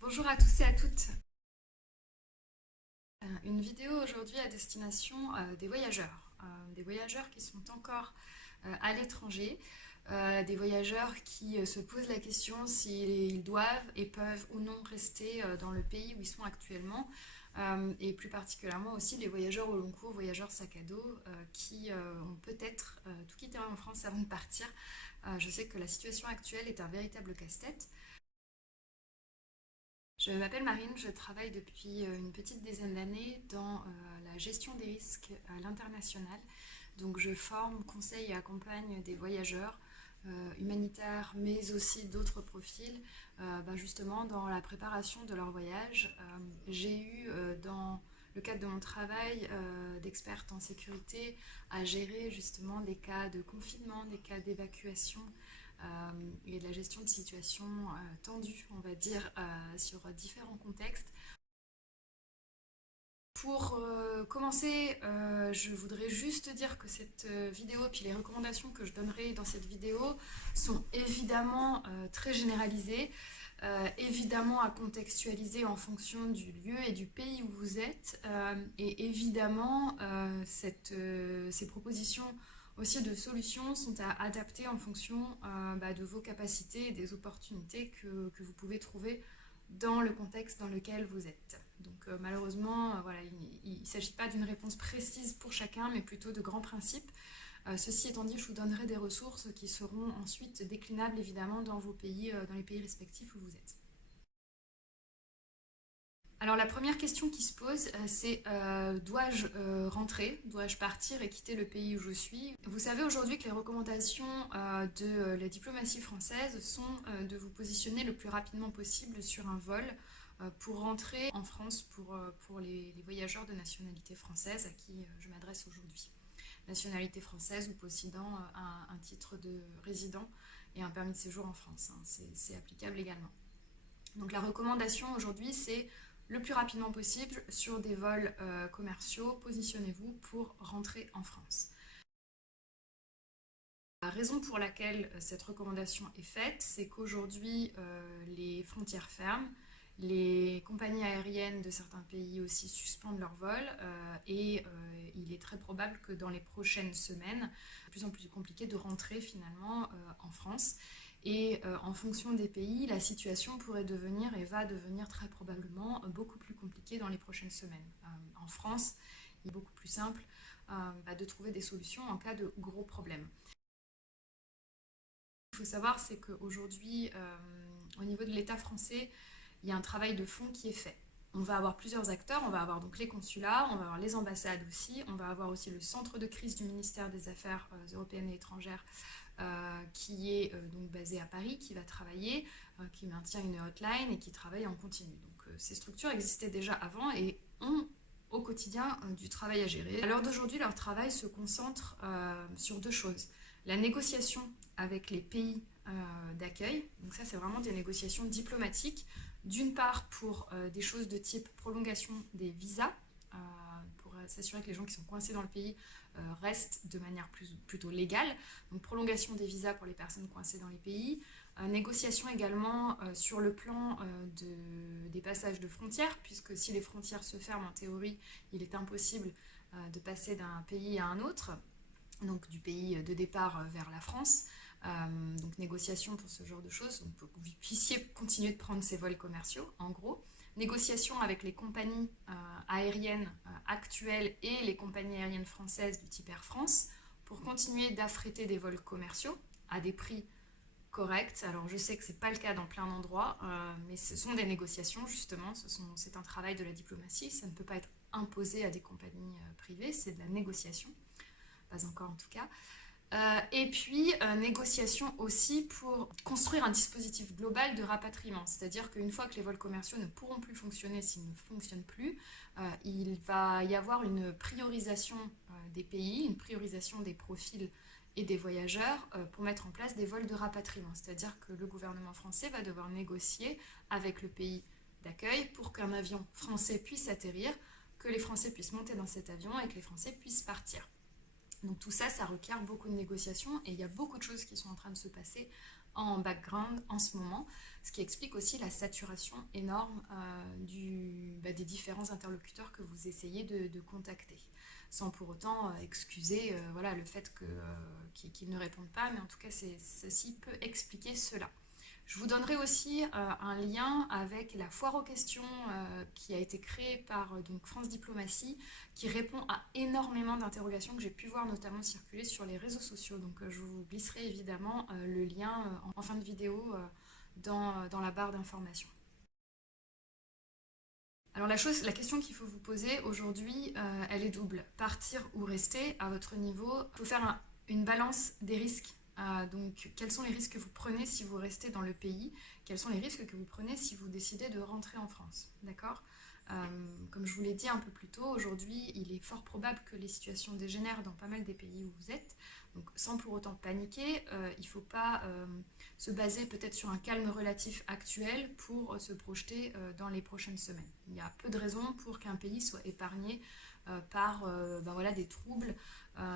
Bonjour à tous et à toutes. Une vidéo aujourd'hui à destination des voyageurs qui sont encore à l'étranger, des voyageurs qui se posent la question s'ils doivent et peuvent ou non rester dans le pays où ils sont actuellement, et plus particulièrement aussi les voyageurs au long cours, voyageurs sac à dos, qui ont peut-être tout quitté en France avant de partir. Je sais que la situation actuelle est un véritable casse-tête. Je m'appelle Marine, je travaille depuis une petite dizaine d'années dans la gestion des risques à l'international. Donc je forme, conseille et accompagne des voyageurs humanitaires, mais aussi d'autres profils, justement dans la préparation de leur voyage. J'ai eu dans le cadre de mon travail d'experte en sécurité à gérer justement des cas de confinement, des cas d'évacuation, et de la gestion de situations tendues, on va dire, sur différents contextes. Pour commencer, je voudrais juste dire que cette vidéo, puis les recommandations que je donnerai dans cette vidéo sont évidemment très généralisées, évidemment à contextualiser en fonction du lieu et du pays où vous êtes, et évidemment ces propositions aussi de solutions sont à adapter en fonction de vos capacités et des opportunités que vous pouvez trouver dans le contexte dans lequel vous êtes. Donc malheureusement, voilà, il ne s'agit pas d'une réponse précise pour chacun, mais plutôt de grands principes. Ceci étant dit, je vous donnerai des ressources qui seront ensuite déclinables évidemment dans vos pays, dans les pays respectifs où vous êtes. Alors la première question qui se pose, c'est dois-je rentrer, dois-je partir et quitter le pays où je suis? Vous savez aujourd'hui que les recommandations de la diplomatie française sont de vous positionner le plus rapidement possible sur un vol pour rentrer en France pour les voyageurs de nationalité française à qui je m'adresse aujourd'hui. Nationalité française ou possédant un titre de résident et un permis de séjour en France, hein, c'est applicable également. Donc la recommandation aujourd'hui, c'est le plus rapidement possible sur des vols commerciaux, positionnez-vous pour rentrer en France. La raison pour laquelle cette recommandation est faite, c'est qu'aujourd'hui les frontières ferment, les compagnies aériennes de certains pays aussi suspendent leurs vols, et il est très probable que dans les prochaines semaines, c'est de plus en plus compliqué de rentrer finalement en France. Et en fonction des pays, la situation pourrait devenir et va devenir très probablement beaucoup plus compliquée dans les prochaines semaines. En France, il est beaucoup plus simple de trouver des solutions en cas de gros problèmes. Ce qu'il faut savoir, c'est qu'aujourd'hui, au niveau de l'État français, il y a un travail de fond qui est fait. On va avoir plusieurs acteurs, on va avoir donc les consulats, on va avoir les ambassades aussi, on va avoir aussi le centre de crise du ministère des Affaires européennes et étrangères qui est donc basé à Paris, qui va travailler, qui maintient une hotline et qui travaille en continu. Donc ces structures existaient déjà avant et ont au quotidien du travail à gérer. À l'heure d'aujourd'hui, leur travail se concentre sur deux choses. La négociation avec les pays d'accueil, donc ça c'est vraiment des négociations diplomatiques, d'une part pour des choses de type prolongation des visas, pour s'assurer que les gens qui sont coincés dans le pays restent de manière plutôt légale, donc prolongation des visas pour les personnes coincées dans les pays, négociation également sur le plan des passages de frontières, puisque si les frontières se ferment en théorie, il est impossible de passer d'un pays à un autre, donc du pays de départ vers la France. Donc négociation pour ce genre de choses, donc pour que vous puissiez continuer de prendre ces vols commerciaux, en gros. Négociation avec les compagnies aériennes actuelles et les compagnies aériennes françaises du type Air France pour continuer d'affréter des vols commerciaux à des prix corrects. Alors je sais que ce n'est pas le cas dans plein d'endroits, mais ce sont des négociations justement, c'est un travail de la diplomatie, ça ne peut pas être imposé à des compagnies privées, c'est de la négociation, pas encore en tout cas. Et puis, négociation aussi pour construire un dispositif global de rapatriement. C'est-à-dire qu'une fois que les vols commerciaux ne pourront plus fonctionner, s'ils ne fonctionnent plus, il va y avoir une priorisation des pays, une priorisation des profils et des voyageurs pour mettre en place des vols de rapatriement. C'est-à-dire que le gouvernement français va devoir négocier avec le pays d'accueil pour qu'un avion français puisse atterrir, que les Français puissent monter dans cet avion et que les Français puissent partir. Donc tout ça, ça requiert beaucoup de négociations et il y a beaucoup de choses qui sont en train de se passer en background en ce moment, ce qui explique aussi la saturation énorme des différents interlocuteurs que vous essayez de contacter, sans pour autant excuser voilà, le fait qu'ils ne répondent pas, mais en tout cas ceci peut expliquer cela. Je vous donnerai aussi un lien avec la foire aux questions qui a été créée par donc France Diplomatie, qui répond à énormément d'interrogations que j'ai pu voir notamment circuler sur les réseaux sociaux. Donc je vous glisserai évidemment le lien en fin de vidéo dans la barre d'information. Alors la question qu'il faut vous poser aujourd'hui, elle est double. Partir ou rester à votre niveau, il faut faire une balance des risques. Donc quels sont les risques que vous prenez si vous restez dans le pays? Quels sont les risques que vous prenez si vous décidez de rentrer en France? D'accord? Comme je vous l'ai dit un peu plus tôt, aujourd'hui, il est fort probable que les situations dégénèrent dans pas mal des pays où vous êtes. Donc sans pour autant paniquer, il ne faut pas se baser peut-être sur un calme relatif actuel pour se projeter dans les prochaines semaines. Il y a peu de raisons pour qu'un pays soit épargné par voilà, des troubles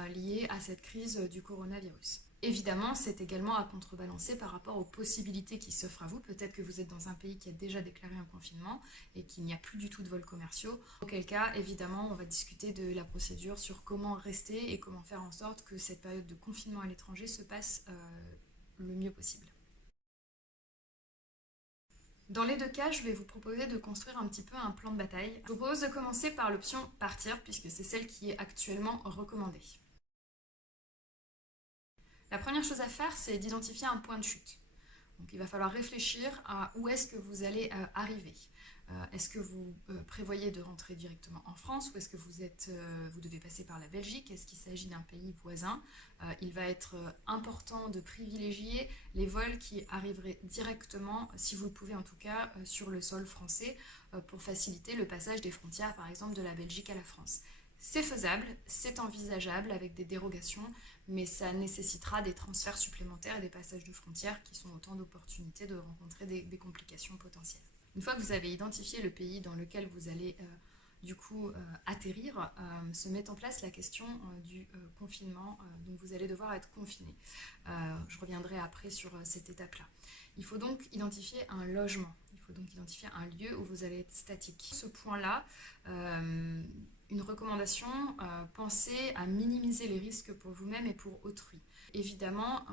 liés à cette crise du coronavirus. Évidemment, c'est également à contrebalancer par rapport aux possibilités qui s'offrent à vous. Peut-être que vous êtes dans un pays qui a déjà déclaré un confinement et qu'il n'y a plus du tout de vols commerciaux. Auquel cas, évidemment, on va discuter de la procédure sur comment rester et comment faire en sorte que cette période de confinement à l'étranger se passe le mieux possible. Dans les deux cas, je vais vous proposer de construire un petit peu un plan de bataille. Je vous propose de commencer par l'option partir, puisque c'est celle qui est actuellement recommandée. La première chose à faire, c'est d'identifier un point de chute. Donc il va falloir réfléchir à où est-ce que vous allez arriver. Est-ce que vous prévoyez de rentrer directement en France ou est-ce que vous devez passer par la Belgique? Est-ce qu'il s'agit d'un pays voisin? Il va être important de privilégier les vols qui arriveraient directement, si vous le pouvez en tout cas, sur le sol français pour faciliter le passage des frontières, par exemple, de la Belgique à la France. C'est faisable, c'est envisageable avec des dérogations, mais ça nécessitera des transferts supplémentaires et des passages de frontières qui sont autant d'opportunités de rencontrer des complications potentielles. Une fois que vous avez identifié le pays dans lequel vous allez atterrir, se met en place la question du confinement, donc vous allez devoir être confiné. Je reviendrai après sur cette étape-là. Il faut donc identifier un logement, il faut donc identifier un lieu où vous allez être statique. Ce point-là, une recommandation, pensez à minimiser les risques pour vous-même et pour autrui. Évidemment,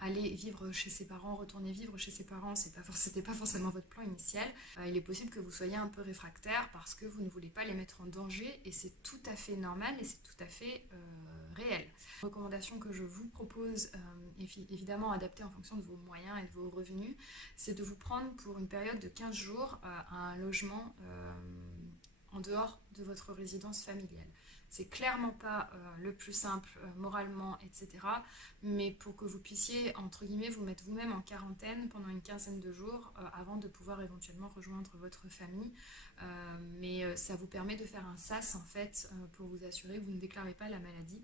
aller vivre chez ses parents, retourner vivre chez ses parents, c'était pas forcément votre plan initial. Il est possible que vous soyez un peu réfractaire parce que vous ne voulez pas les mettre en danger et c'est tout à fait normal et c'est tout à fait réel. La recommandation que je vous propose, évidemment adaptée en fonction de vos moyens et de vos revenus, c'est de vous prendre pour une période de 15 jours à un logement en dehors de votre résidence familiale. C'est clairement pas le plus simple moralement, etc. Mais pour que vous puissiez, entre guillemets, vous mettre vous-même en quarantaine pendant une quinzaine de jours avant de pouvoir éventuellement rejoindre votre famille. Mais ça vous permet de faire un sas, en fait, pour vous assurer que vous ne déclarez pas la maladie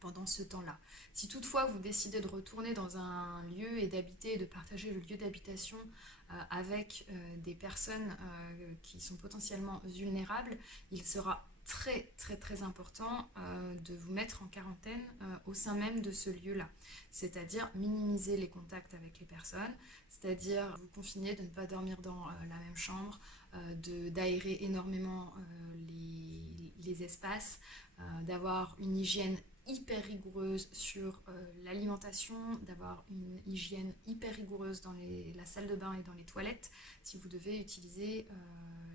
pendant ce temps-là. Si toutefois vous décidez de retourner dans un lieu et d'habiter, de partager le lieu d'habitation avec des personnes qui sont potentiellement vulnérables, il sera très très très important de vous mettre en quarantaine au sein même de ce lieu-là. C'est-à-dire minimiser les contacts avec les personnes, c'est-à-dire vous confiner, de ne pas dormir dans la même chambre, d'aérer énormément les espaces, d'avoir une hygiène hyper rigoureuse sur l'alimentation, d'avoir une hygiène hyper rigoureuse dans la salle de bain et dans les toilettes si vous devez utiliser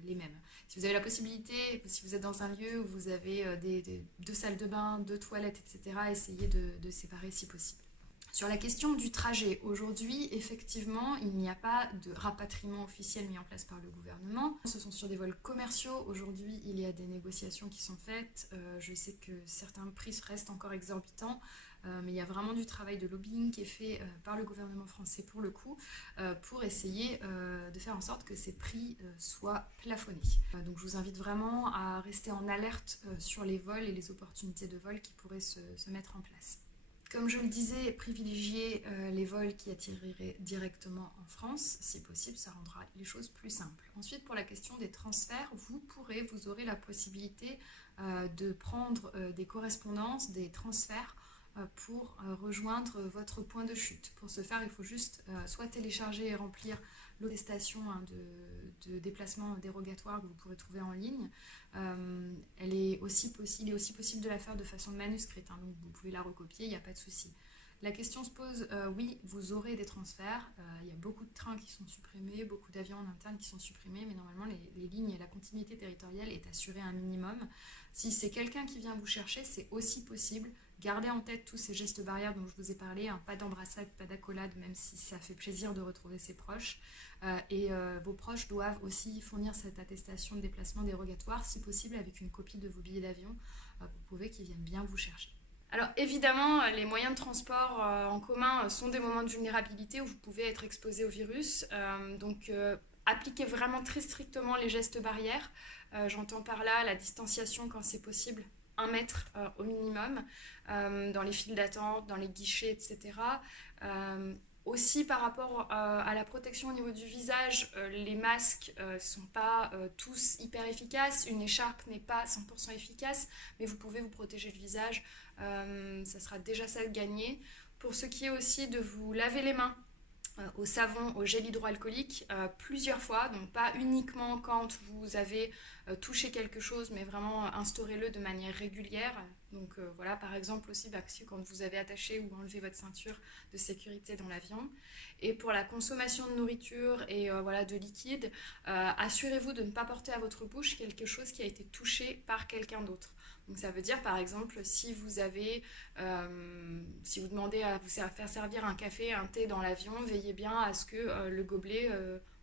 les mêmes. Si vous avez la possibilité, si vous êtes dans un lieu où vous avez deux salles de bain, deux toilettes, etc., essayez de séparer si possible. Sur la question du trajet, aujourd'hui, effectivement, il n'y a pas de rapatriement officiel mis en place par le gouvernement. Ce sont sur des vols commerciaux. Aujourd'hui, il y a des négociations qui sont faites. Je sais que certains prix restent encore exorbitants, mais il y a vraiment du travail de lobbying qui est fait par le gouvernement français pour le coup, pour essayer de faire en sorte que ces prix soient plafonnés. Donc je vous invite vraiment à rester en alerte sur les vols et les opportunités de vol qui pourraient se mettre en place. Comme je le disais, privilégier les vols qui atterriraient directement en France, si possible, ça rendra les choses plus simples. Ensuite, pour la question des transferts, vous aurez la possibilité de prendre des correspondances, des transferts pour rejoindre votre point de chute. Pour ce faire, il faut juste soit télécharger et remplir l'attestation de déplacement dérogatoire que vous pourrez trouver en ligne. Il est aussi possible de la faire de façon manuscrite, donc vous pouvez la recopier, il n'y a pas de souci. La question se pose, oui, vous aurez des transferts, il y a beaucoup de trains qui sont supprimés, beaucoup d'avions en interne qui sont supprimés, mais normalement les lignes et la continuité territoriale est assurée un minimum. Si c'est quelqu'un qui vient vous chercher, c'est aussi possible. Gardez en tête tous ces gestes barrières dont je vous ai parlé, pas d'embrassade, pas d'accolade, même si ça fait plaisir de retrouver ses proches. Vos proches doivent aussi fournir cette attestation de déplacement dérogatoire, si possible avec une copie de vos billets d'avion, pour prouver qu'ils viennent bien vous chercher. Alors évidemment, les moyens de transport en commun sont des moments de vulnérabilité où vous pouvez être exposé au virus. Appliquez vraiment très strictement les gestes barrières. J'entends par là la distanciation quand c'est possible, 1 mètre au minimum, dans les files d'attente, dans les guichets, etc. Aussi par rapport à la protection au niveau du visage, les masques ne sont pas tous hyper efficaces, une écharpe n'est pas 100% efficace, mais vous pouvez vous protéger le visage, ça sera déjà ça de gagner. Pour ce qui est aussi de vous laver les mains au savon, au gel hydroalcoolique plusieurs fois, donc pas uniquement quand vous avez touché quelque chose, mais vraiment instaurez-le de manière régulière. Donc voilà, par exemple aussi quand vous avez attaché ou enlevé votre ceinture de sécurité dans l'avion. Et pour la consommation de nourriture et de liquide, assurez-vous de ne pas porter à votre bouche quelque chose qui a été touché par quelqu'un d'autre. Donc ça veut dire par exemple si vous demandez à vous faire servir un café, un thé dans l'avion, veillez bien à ce que le gobelet,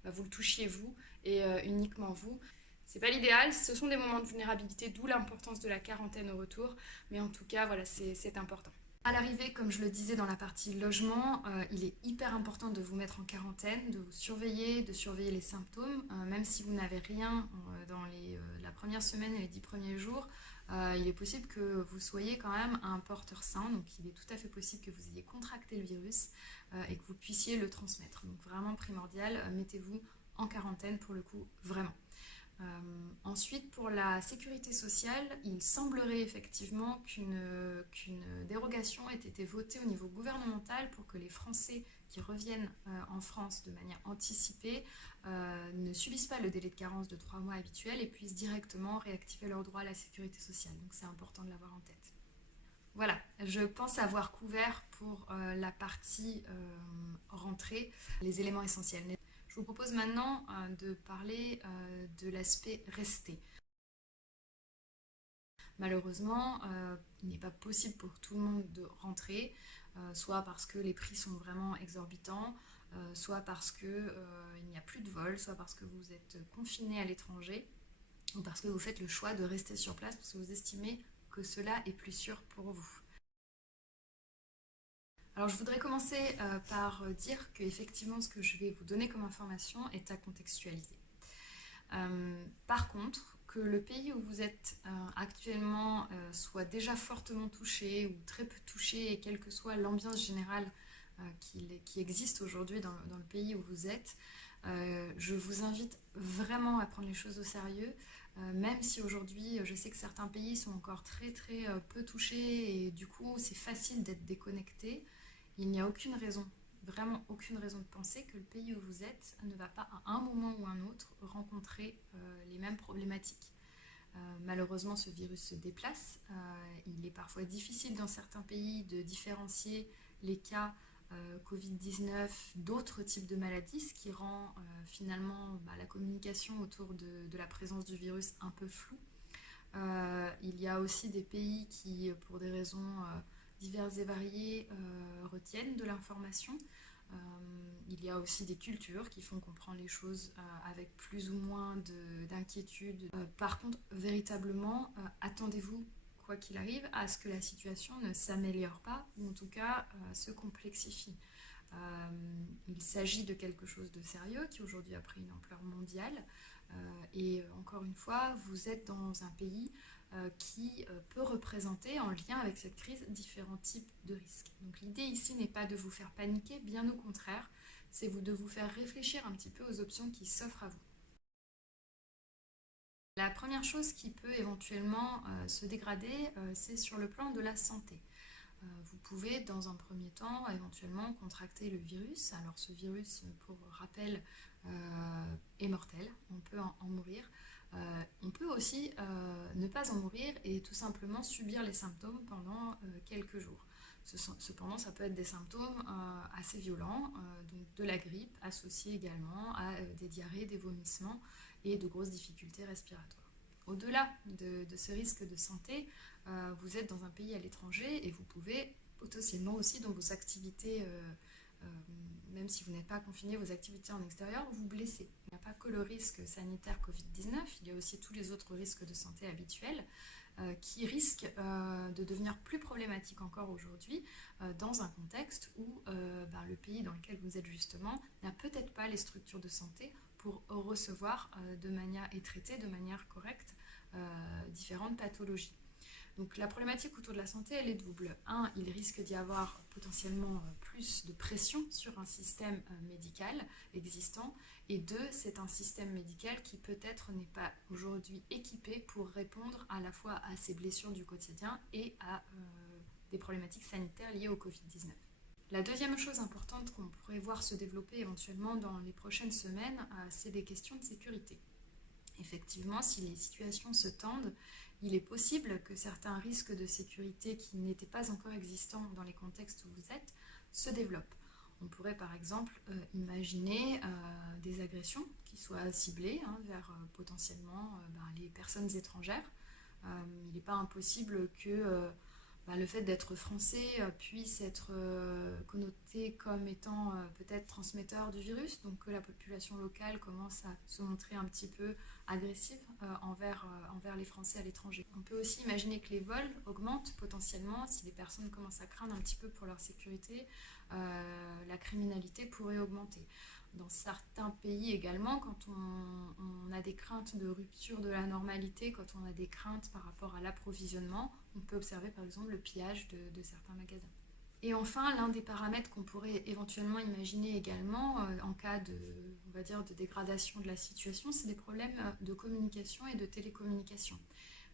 vous le touchiez vous et uniquement vous. C'est pas l'idéal, ce sont des moments de vulnérabilité, d'où l'importance de la quarantaine au retour, mais en tout cas voilà, c'est important. À l'arrivée, comme je le disais dans la partie logement, il est hyper important de vous mettre en quarantaine, de vous surveiller, de surveiller les symptômes, même si vous n'avez rien dans la première semaine et les 10 premiers jours. Il est possible que vous soyez quand même un porteur sain, donc il est tout à fait possible que vous ayez contracté le virus et que vous puissiez le transmettre. Donc vraiment primordial, mettez-vous en quarantaine pour le coup, vraiment. Ensuite, pour la sécurité sociale, il semblerait effectivement qu'une dérogation ait été votée au niveau gouvernemental pour que les Français qui reviennent en France de manière anticipée ne subissent pas le délai de carence de 3 mois habituel et puissent directement réactiver leur droit à la sécurité sociale. Donc c'est important de l'avoir en tête. Voilà, je pense avoir couvert pour la partie rentrée les éléments essentiels. Je vous propose maintenant de parler de l'aspect resté. Malheureusement, il n'est pas possible pour tout le monde de rentrer, soit parce que les prix sont vraiment exorbitants, soit parce qu'il n'y a plus de vol, soit parce que vous êtes confiné à l'étranger, ou parce que vous faites le choix de rester sur place parce que vous estimez que cela est plus sûr pour vous. Alors je voudrais commencer par dire qu'effectivement ce que je vais vous donner comme information est à contextualiser. Par contre, que le pays où vous êtes actuellement soit déjà fortement touché ou très peu touché et quelle que soit l'ambiance générale qui existe aujourd'hui dans le pays où vous êtes, je vous invite vraiment à prendre les choses au sérieux, même si aujourd'hui je sais que certains pays sont encore très très peu touchés et du coup c'est facile d'être déconnecté. Il n'y a aucune raison, vraiment aucune raison de penser que le pays où vous êtes ne va pas à un moment ou un autre rencontrer les mêmes problématiques. Malheureusement, ce virus se déplace. Il est parfois difficile dans certains pays de différencier les cas Covid-19 d'autres types de maladies, ce qui rend finalement la communication autour de la présence du virus un peu floue. Il y a aussi des pays qui, pour des raisons diverses et variées, retiennent de l'information. Il y a aussi des cultures qui font qu'on prend les choses avec plus ou moins d'inquiétude. Par contre, véritablement, attendez-vous, quoi qu'il arrive, à ce que la situation ne s'améliore pas, ou en tout cas se complexifie. Il s'agit de quelque chose de sérieux qui aujourd'hui a pris une ampleur mondiale. Et encore une fois, vous êtes dans un pays qui peut représenter en lien avec cette crise différents types de risques. Donc l'idée ici n'est pas de vous faire paniquer, bien au contraire, c'est de vous faire réfléchir un petit peu aux options qui s'offrent à vous. La première chose qui peut éventuellement se dégrader, c'est sur le plan de la santé. Vous pouvez, dans un premier temps, éventuellement contracter le virus. Alors ce virus, pour rappel, est mortel, on peut en mourir. On peut aussi ne pas en mourir et tout simplement subir les symptômes pendant quelques jours. Cependant, ça peut être des symptômes assez violents, donc de la grippe, associés également à des diarrhées, des vomissements et de grosses difficultés respiratoires. Au-delà de ce risque de santé, vous êtes dans un pays à l'étranger et vous pouvez potentiellement aussi dans vos activités, euh, même si vous n'êtes pas confiné, vos activités en extérieur, vous blesser. Il n'y a pas que le risque sanitaire Covid-19, il y a aussi tous les autres risques de santé habituels qui risquent de devenir plus problématiques encore aujourd'hui dans un contexte où le pays dans lequel vous êtes justement n'a peut-être pas les structures de santé pour recevoir de manière et traiter de manière correcte différentes pathologies. Donc la problématique autour de la santé, elle est double. Un, il risque d'y avoir potentiellement plus de pression sur un système médical existant. Et deux, c'est un système médical qui peut-être n'est pas aujourd'hui équipé pour répondre à la fois à ces blessures du quotidien et à des problématiques sanitaires liées au Covid-19. La deuxième chose importante qu'on pourrait voir se développer éventuellement dans les prochaines semaines, c'est les questions de sécurité. Effectivement, si les situations se tendent, il est possible que certains risques de sécurité qui n'étaient pas encore existants dans les contextes où vous êtes se développent. On pourrait par exemple imaginer des agressions qui soient ciblées vers potentiellement les personnes étrangères. Il n'est pas impossible que le fait d'être français puisse être connoté comme étant peut-être transmetteur du virus, donc que la population locale commence à se montrer un petit peu agressive envers les Français à l'étranger. On peut aussi imaginer que les vols augmentent potentiellement si les personnes commencent à craindre un petit peu pour leur sécurité, la criminalité pourrait augmenter. Dans certains pays également, quand on a des craintes de rupture de la normalité, quand on a des craintes par rapport à l'approvisionnement, on peut observer par exemple le pillage de certains magasins. Et enfin, l'un des paramètres qu'on pourrait éventuellement imaginer également en cas de dégradation de la situation, c'est des problèmes de communication et de télécommunication.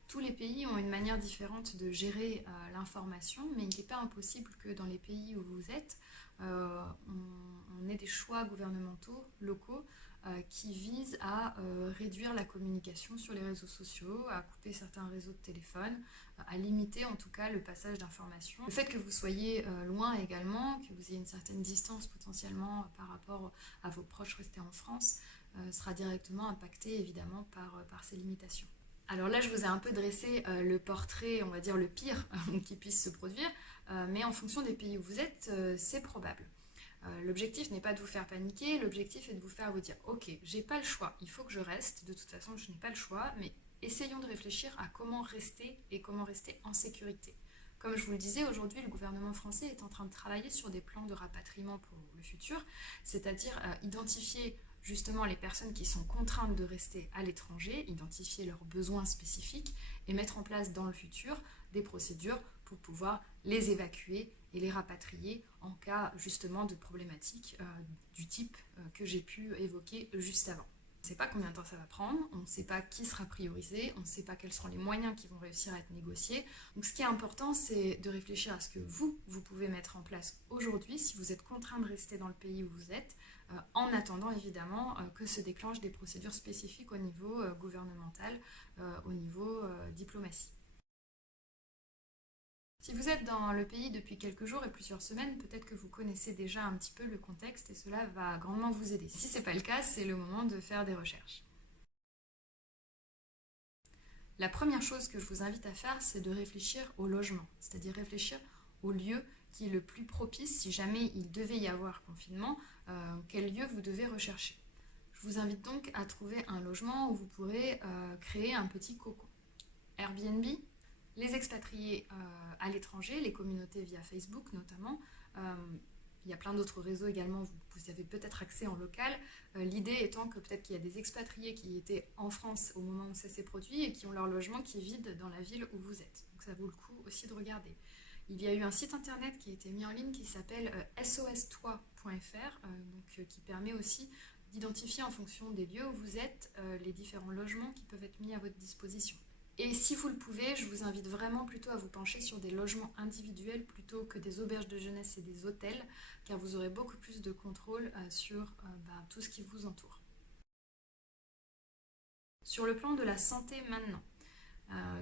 Tous les pays ont une manière différente de gérer l'information, mais il n'est pas impossible que dans les pays où vous êtes, on ait des choix gouvernementaux locaux qui visent à réduire la communication sur les réseaux sociaux, à couper certains réseaux de téléphone, à limiter en tout cas le passage d'informations. Le fait que vous soyez loin également, que vous ayez une certaine distance potentiellement par rapport à vos proches restés en France, sera directement impacté évidemment par ces limitations. Alors là, je vous ai un peu dressé le portrait, on va dire le pire qui puisse se produire, mais en fonction des pays où vous êtes, c'est probable. L'objectif n'est pas de vous faire paniquer, l'objectif est de vous faire vous dire « Ok, j'ai pas le choix, il faut que je reste, de toute façon je n'ai pas le choix, mais essayons de réfléchir à comment rester et comment rester en sécurité. » Comme je vous le disais, aujourd'hui, le gouvernement français est en train de travailler sur des plans de rapatriement pour le futur, c'est-à-dire identifier justement les personnes qui sont contraintes de rester à l'étranger, identifier leurs besoins spécifiques et mettre en place dans le futur des procédures pour pouvoir les évacuer et les rapatrier en cas justement de problématiques du type que j'ai pu évoquer juste avant. On ne sait pas combien de temps ça va prendre, on ne sait pas qui sera priorisé, on ne sait pas quels seront les moyens qui vont réussir à être négociés. Donc ce qui est important, c'est de réfléchir à ce que vous pouvez mettre en place aujourd'hui si vous êtes contraint de rester dans le pays où vous êtes, en attendant évidemment que se déclenchent des procédures spécifiques au niveau gouvernemental, au niveau diplomatie. Si vous êtes dans le pays depuis quelques jours et plusieurs semaines, peut-être que vous connaissez déjà un petit peu le contexte et cela va grandement vous aider. Si ce n'est pas le cas, c'est le moment de faire des recherches. La première chose que je vous invite à faire, c'est de réfléchir au logement, c'est-à-dire réfléchir au lieu qui est le plus propice si jamais il devait y avoir confinement, quel lieu vous devez rechercher. Je vous invite donc à trouver un logement où vous pourrez créer un petit cocon. Airbnb, les expatriés à l'étranger, les communautés via Facebook notamment, il y a plein d'autres réseaux également, vous avez peut-être accès en local. L'idée étant que peut-être qu'il y a des expatriés qui étaient en France au moment où ça s'est produit et qui ont leur logement qui est vide dans la ville où vous êtes. Donc ça vaut le coup aussi de regarder. Il y a eu un site internet qui a été mis en ligne qui s'appelle sostoi.fr, qui permet aussi d'identifier en fonction des lieux où vous êtes les différents logements qui peuvent être mis à votre disposition. Et si vous le pouvez, je vous invite vraiment plutôt à vous pencher sur des logements individuels plutôt que des auberges de jeunesse et des hôtels, car vous aurez beaucoup plus de contrôle sur tout ce qui vous entoure. Sur le plan de la santé maintenant,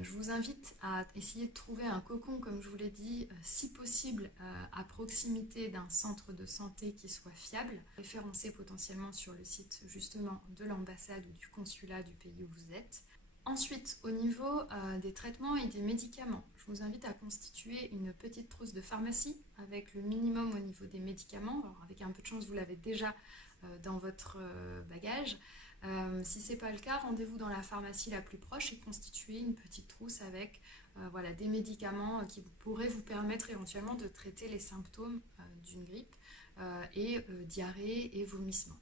je vous invite à essayer de trouver un cocon, comme je vous l'ai dit, si possible à proximité d'un centre de santé qui soit fiable, référencé potentiellement sur le site justement de l'ambassade ou du consulat du pays où vous êtes. Ensuite, au niveau des traitements et des médicaments, je vous invite à constituer une petite trousse de pharmacie avec le minimum au niveau des médicaments. Alors, avec un peu de chance, vous l'avez déjà dans votre bagage. Si ce n'est pas le cas, rendez-vous dans la pharmacie la plus proche et constituez une petite trousse avec voilà, des médicaments qui pourraient vous permettre éventuellement de traiter les symptômes d'une grippe et diarrhée et vomissements.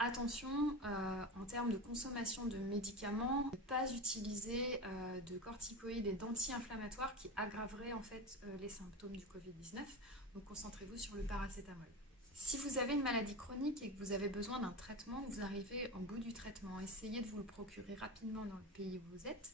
Attention, en termes de consommation de médicaments, ne pas utiliser de corticoïdes et d'anti-inflammatoires qui aggraveraient en fait les symptômes du Covid-19. Donc concentrez-vous sur le paracétamol. Si vous avez une maladie chronique et que vous avez besoin d'un traitement, que vous arrivez en bout du traitement, essayez de vous le procurer rapidement dans le pays où vous êtes.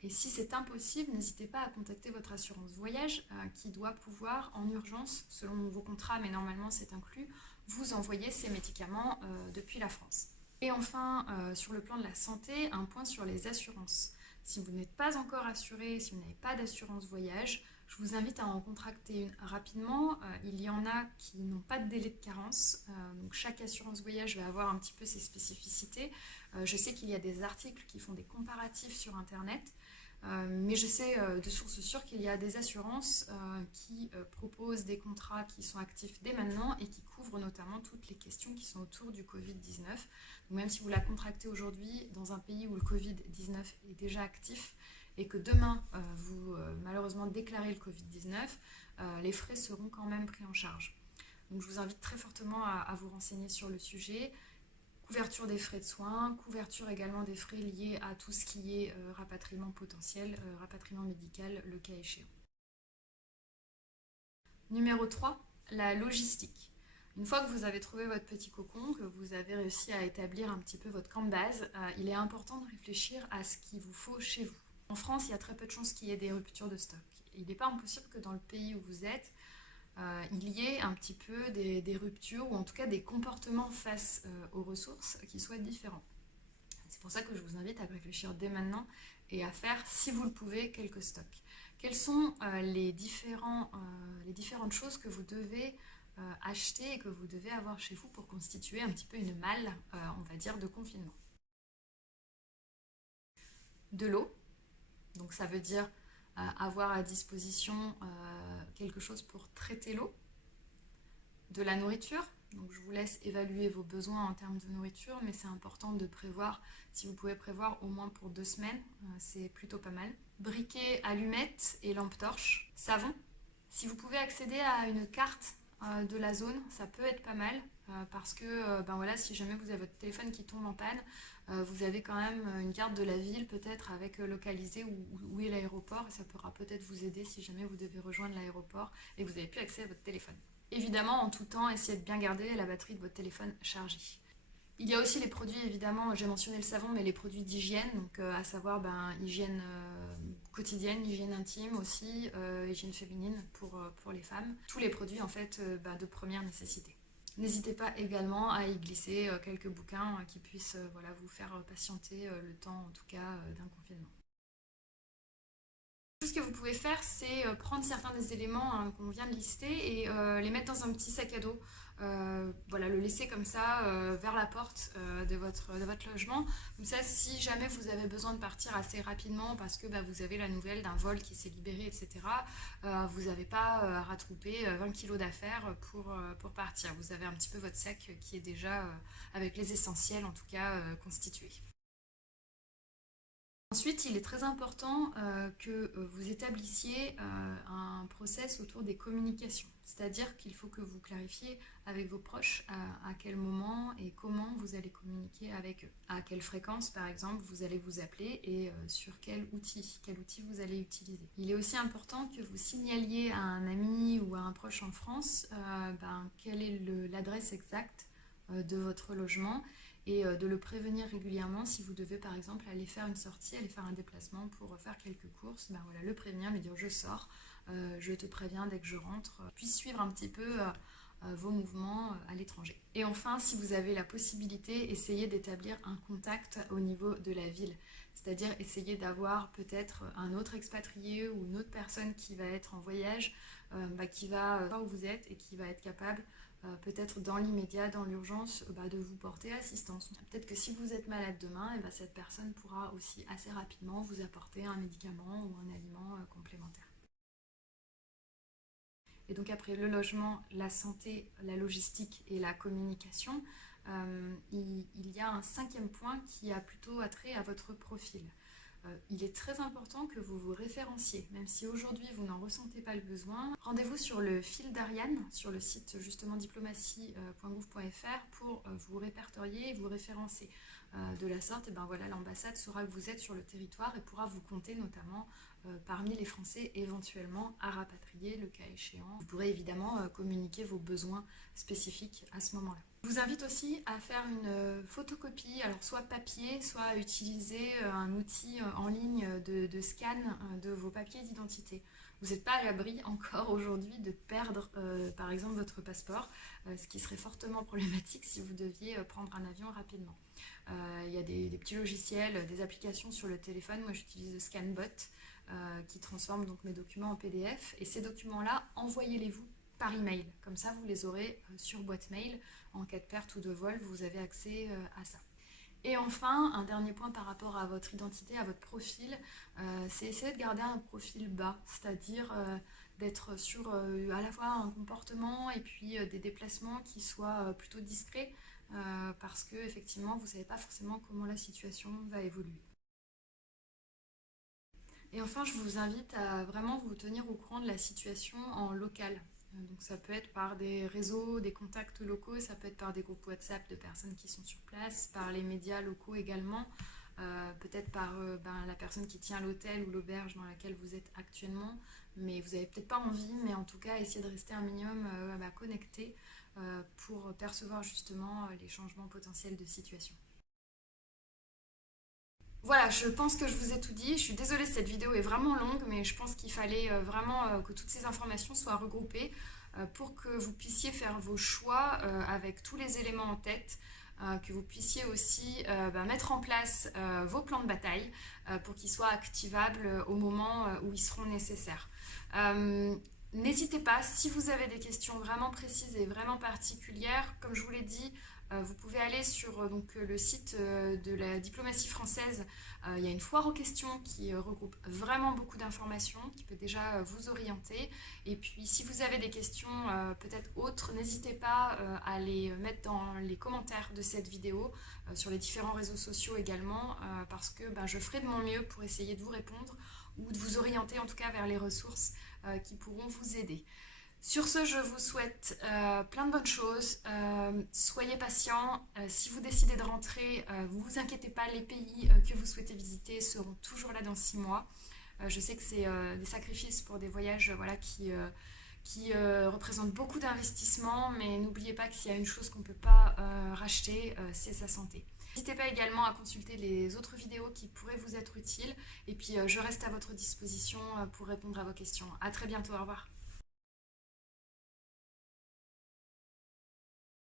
Et si c'est impossible, n'hésitez pas à contacter votre assurance voyage qui doit pouvoir en urgence, selon vos contrats, mais normalement c'est inclus, vous envoyer ces médicaments depuis la France. Et enfin, sur le plan de la santé, un point sur les assurances. Si vous n'êtes pas encore assuré, si vous n'avez pas d'assurance voyage, je vous invite à en contracter une rapidement. Il y en a qui n'ont pas de délai de carence. Donc chaque assurance voyage va avoir un petit peu ses spécificités. Je sais qu'il y a des articles qui font des comparatifs sur Internet. Mais je sais de sources sûres qu'il y a des assurances qui proposent des contrats qui sont actifs dès maintenant et qui couvrent notamment toutes les questions qui sont autour du Covid-19. Donc même si vous la contractez aujourd'hui dans un pays où le Covid-19 est déjà actif et que demain vous malheureusement déclarez le Covid-19, les frais seront quand même pris en charge. Donc je vous invite très fortement à vous renseigner sur le sujet. Couverture des frais de soins, couverture également des frais liés à tout ce qui est rapatriement potentiel, rapatriement médical, le cas échéant. Numéro 3, la logistique. Une fois que vous avez trouvé votre petit cocon, que vous avez réussi à établir un petit peu votre camp de base, il est important de réfléchir à ce qu'il vous faut chez vous. En France, il y a très peu de chances qu'il y ait des ruptures de stock. Il n'est pas impossible que dans le pays où vous êtes, il y ait un petit peu des ruptures ou en tout cas des comportements face aux ressources qui soient différents. C'est pour ça que je vous invite à réfléchir dès maintenant et à faire, si vous le pouvez, quelques stocks. Quelles sont les différentes choses que vous devez acheter et que vous devez avoir chez vous pour constituer un petit peu une malle, on va dire, de confinement? De l'eau, donc ça veut dire avoir à disposition quelque chose pour traiter l'eau. De la nourriture, donc je vous laisse évaluer vos besoins en termes de nourriture, mais c'est important de prévoir, si vous pouvez prévoir au moins pour 2 semaines, c'est plutôt pas mal. Briquet, allumettes et lampe torche. Savon. Si vous pouvez accéder à une carte de la zone, ça peut être pas mal, parce que voilà, si jamais vous avez votre téléphone qui tombe en panne, vous avez quand même une carte de la ville peut-être avec localisé où est l'aéroport, et ça pourra peut-être vous aider si jamais vous devez rejoindre l'aéroport et que vous n'avez plus accès à votre téléphone. Évidemment, en tout temps, essayez de bien garder la batterie de votre téléphone chargée. Il y a aussi les produits, évidemment, j'ai mentionné le savon, mais les produits d'hygiène, donc à savoir hygiène quotidienne, hygiène intime aussi, hygiène féminine pour les femmes. Tous les produits en fait de première nécessité. N'hésitez pas également à y glisser quelques bouquins qui puissent vous faire patienter le temps en tout cas d'un confinement. Tout ce que vous pouvez faire, c'est prendre certains des éléments qu'on vient de lister et les mettre dans un petit sac à dos. Le laisser comme ça vers la porte de votre logement. Comme ça, si jamais vous avez besoin de partir assez rapidement parce que vous avez la nouvelle d'un vol qui s'est libéré, etc., vous n'avez pas à rattraper 20 kilos d'affaires pour partir. Vous avez un petit peu votre sac qui est déjà avec les essentiels, en tout cas, constitués. Ensuite, il est très important que vous établissiez un process autour des communications. C'est-à-dire qu'il faut que vous clarifiez avec vos proches à quel moment et comment vous allez communiquer avec eux. À quelle fréquence, par exemple, vous allez vous appeler et sur quel outil vous allez utiliser. Il est aussi important que vous signaliez à un ami ou à un proche en France quelle est l'adresse exacte de votre logement et de le prévenir régulièrement si vous devez par exemple aller faire une sortie, aller faire un déplacement pour faire quelques courses, ben voilà, le prévenir, lui dire je sors, je te préviens dès que je rentre, puis suivre un petit peu vos mouvements à l'étranger. Et enfin, si vous avez la possibilité, essayez d'établir un contact au niveau de la ville. C'est-à-dire essayer d'avoir peut-être un autre expatrié ou une autre personne qui va être en voyage, qui va voir où vous êtes et qui va être capable peut-être dans l'immédiat, dans l'urgence, de vous porter assistance. Peut-être que si vous êtes malade demain, et cette personne pourra aussi assez rapidement vous apporter un médicament ou un aliment complémentaire. Et donc après le logement, la santé, la logistique et la communication, il y a un 5e point qui a plutôt attrait à votre profil. Il est très important que vous vous référenciez, même si aujourd'hui vous n'en ressentez pas le besoin. Rendez-vous sur le fil d'Ariane, sur le site justement diplomatie.gouv.fr pour vous répertorier et vous référencer. De la sorte, voilà, l'ambassade saura que vous êtes sur le territoire et pourra vous compter notamment parmi les Français éventuellement à rapatrier le cas échéant. Vous pourrez évidemment communiquer vos besoins spécifiques à ce moment-là. Je vous invite aussi à faire une photocopie, alors soit papier, soit à utiliser un outil en ligne de scan de vos papiers d'identité. Vous n'êtes pas à l'abri encore aujourd'hui de perdre par exemple votre passeport, ce qui serait fortement problématique si vous deviez prendre un avion rapidement. Il y a des petits logiciels, des applications sur le téléphone. Moi j'utilise Scanbot qui transforme donc mes documents en PDF. Et ces documents-là, envoyez-les-vous par email. Comme ça, vous les aurez sur boîte mail. En cas de perte ou de vol, vous avez accès à ça. Et enfin, un dernier point par rapport à votre identité, à votre profil, c'est essayer de garder un profil bas, c'est-à-dire d'être sur à la fois un comportement et puis des déplacements qui soient plutôt discrets, parce que effectivement, vous ne savez pas forcément comment la situation va évoluer. Et enfin, je vous invite à vraiment vous tenir au courant de la situation en local. Donc ça peut être par des réseaux, des contacts locaux, ça peut être par des groupes WhatsApp de personnes qui sont sur place, par les médias locaux également, peut-être par la personne qui tient l'hôtel ou l'auberge dans laquelle vous êtes actuellement, mais vous n'avez peut-être pas envie, mais en tout cas essayez de rester un minimum connecté pour percevoir justement les changements potentiels de situation. Voilà, je pense que je vous ai tout dit. Je suis désolée, cette vidéo est vraiment longue, mais je pense qu'il fallait vraiment que toutes ces informations soient regroupées pour que vous puissiez faire vos choix avec tous les éléments en tête, que vous puissiez aussi mettre en place vos plans de bataille pour qu'ils soient activables au moment où ils seront nécessaires. N'hésitez pas, si vous avez des questions vraiment précises et vraiment particulières, comme je vous l'ai dit, vous pouvez aller sur le site de la diplomatie française. Il y a une foire aux questions qui regroupe vraiment beaucoup d'informations, qui peut déjà vous orienter. Et puis si vous avez des questions peut-être autres, n'hésitez pas à les mettre dans les commentaires de cette vidéo, sur les différents réseaux sociaux également, parce que je ferai de mon mieux pour essayer de vous répondre ou de vous orienter en tout cas vers les ressources qui pourront vous aider. Sur ce, je vous souhaite plein de bonnes choses. Soyez patients. Si vous décidez de rentrer, vous ne vous inquiétez pas, les pays que vous souhaitez visiter seront toujours là dans 6 mois. Je sais que c'est des sacrifices pour des voyages qui représentent beaucoup d'investissement, mais n'oubliez pas que s'il y a une chose qu'on ne peut pas racheter, c'est sa santé. N'hésitez pas également à consulter les autres vidéos qui pourraient vous être utiles. Et puis, je reste à votre disposition pour répondre à vos questions. À très bientôt, au revoir.